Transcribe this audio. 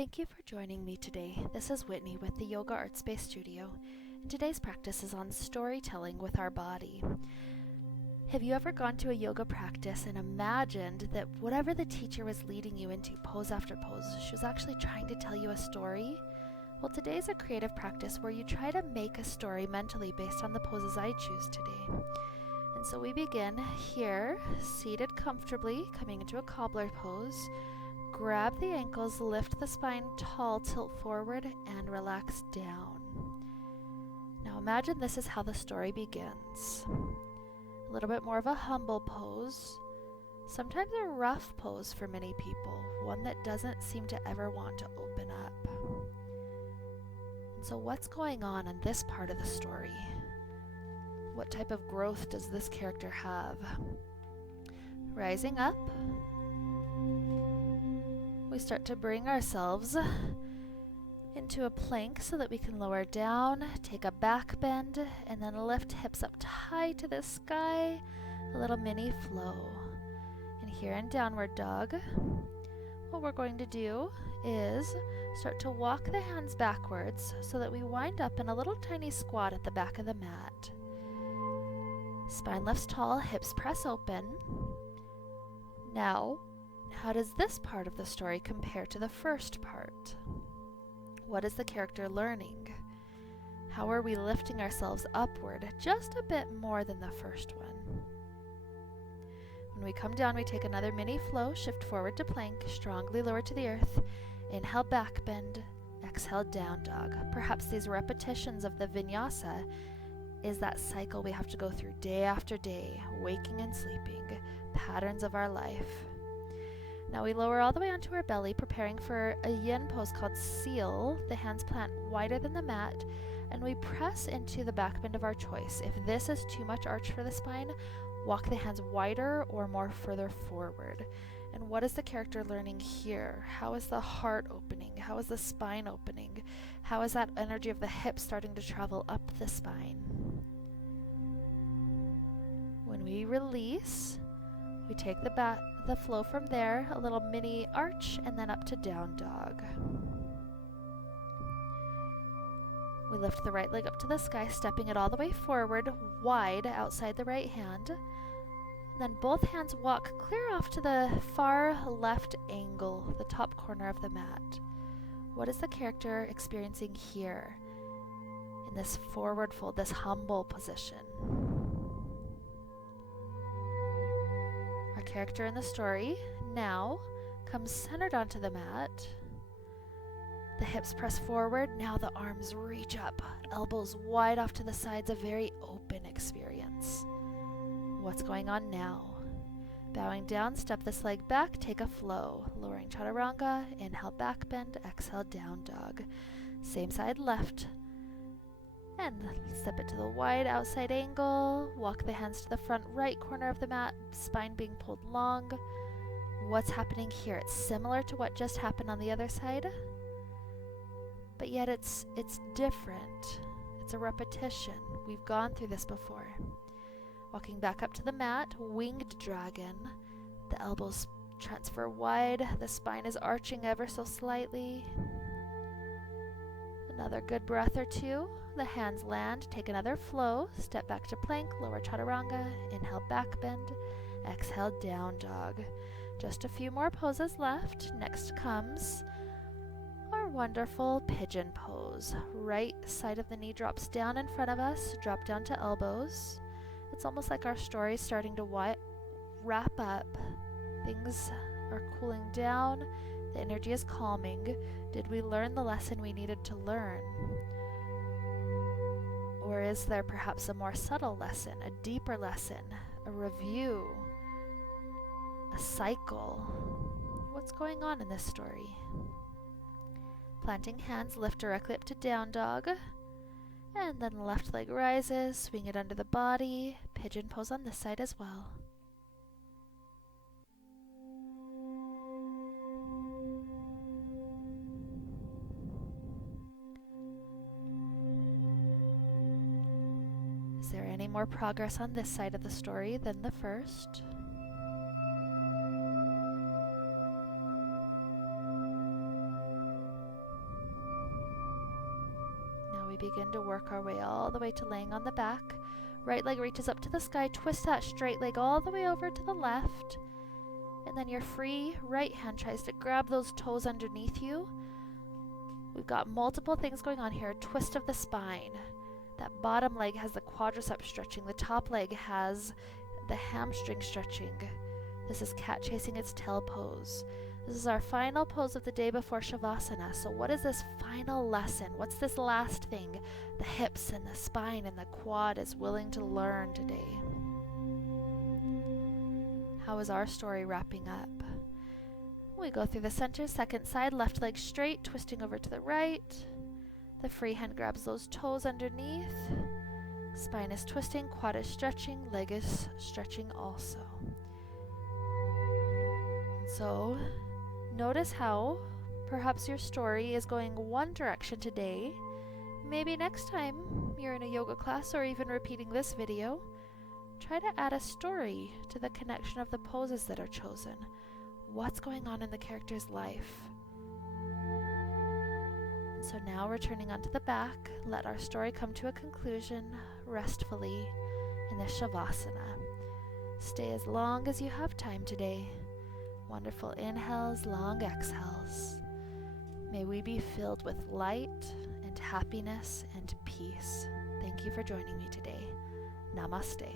Thank you for joining me today. This is Whitney with the Yoga Art Space Studio, and today's practice is on storytelling with our body. Have you ever gone to a yoga practice and imagined that whatever the teacher was leading you into, pose after pose, she was actually trying to tell you a story? Well, today's a creative practice where you try to make a story mentally based on the poses I choose today. And so we begin here, seated comfortably, coming into a cobbler pose. Grab the ankles, lift the spine tall, tilt forward, and relax down. Now imagine this is how the story begins. A little bit more of a humble pose, sometimes a rough pose for many people, one that doesn't seem to ever want to open up. And so what's going on in this part of the story? What type of growth does this character have? Rising up, we start to bring ourselves into a plank so that we can lower down, take a back bend, and then lift hips up high to the sky, a little mini flow. And here in downward dog, what we're going to do is start to walk the hands backwards so that we wind up in a little tiny squat at the back of the mat. Spine lifts tall, hips press open. Now, how does this part of the story compare to the first part? What is the character learning? How are we lifting ourselves upward just a bit more than the first one? When we come down, we take another mini flow, shift forward to plank, strongly lower to the earth. Inhale, back bend, exhale, down dog. Perhaps these repetitions of the vinyasa is that cycle we have to go through day after day, waking and sleeping, patterns of our life. Now we lower all the way onto our belly, preparing for a yin pose called seal. The hands plant wider than the mat, and we press into the back bend of our choice. If this is too much arch for the spine, walk the hands wider or more further forward. And what is the character learning here? How is the heart opening? How is the spine opening? How is that energy of the hips starting to travel up the spine? When we release, we take the flow from there, a little mini arch, and then up to down dog. We lift the right leg up to the sky, stepping it all the way forward, wide outside the right hand. Then both hands walk clear off to the far left angle, the top corner of the mat. What is the character experiencing here in this forward fold, this humble position? Our character in the story now comes centered onto the mat. The hips press forward. Now the arms reach up, elbows wide off to the sides, a very open experience. What's going on now? Bowing down, step this leg back, take a flow. Lowering chaturanga, inhale back bend, exhale down dog. Same side left. And step it to the wide outside angle. Walk the hands to the front right corner of the mat, spine being pulled long. What's happening here? It's similar to what just happened on the other side, but yet it's different. It's a repetition. We've gone through this before. Walking back up to the mat, winged dragon. The elbows transfer wide. The spine is arching ever so slightly. Another good breath or two. The hands land, take another flow, step back to plank, lower chaturanga, inhale back bend, exhale down dog. Just a few more poses left. Next comes our wonderful pigeon pose. Right side of the knee drops down in front of us, drop down to elbows. It's almost like our story is starting to wrap up. Things are cooling down. The energy is calming. Did we learn the lesson we needed to learn? Or is there perhaps a more subtle lesson, a deeper lesson, a review, a cycle? What's going on in this story? Planting hands, lift directly up to down dog. And then left leg rises, swing it under the body, pigeon pose on this side as well. Is there any more progress on this side of the story than the first? begin to work our way all the way to laying on the back. Right leg reaches up to the sky, twist that straight leg all the way over to the left. And then your free right hand tries to grab those toes underneath you. We've got multiple things going on here. Twist of the spine. That bottom leg has the quadriceps stretching. The top leg has the hamstring stretching. This is cat chasing its tail pose. This is our final pose of the day before Shavasana. So what is this final lesson? What's this last thing the hips and the spine and the quad is willing to learn today? How is our story wrapping up? We go through the center, second side, left leg straight, twisting over to the right. The free hand grabs those toes underneath. Spine is twisting, quad is stretching, leg is stretching also. So, notice how perhaps your story is going one direction today. Maybe next time you're in a yoga class or even repeating this video, try to add a story to the connection of the poses that are chosen. What's going on in the character's life? And so now returning onto the back, let our story come to a conclusion restfully in the Shavasana. Stay as long as you have time today. Wonderful inhales, long exhales. May we be filled with light and happiness and peace. Thank you for joining me today. Namaste.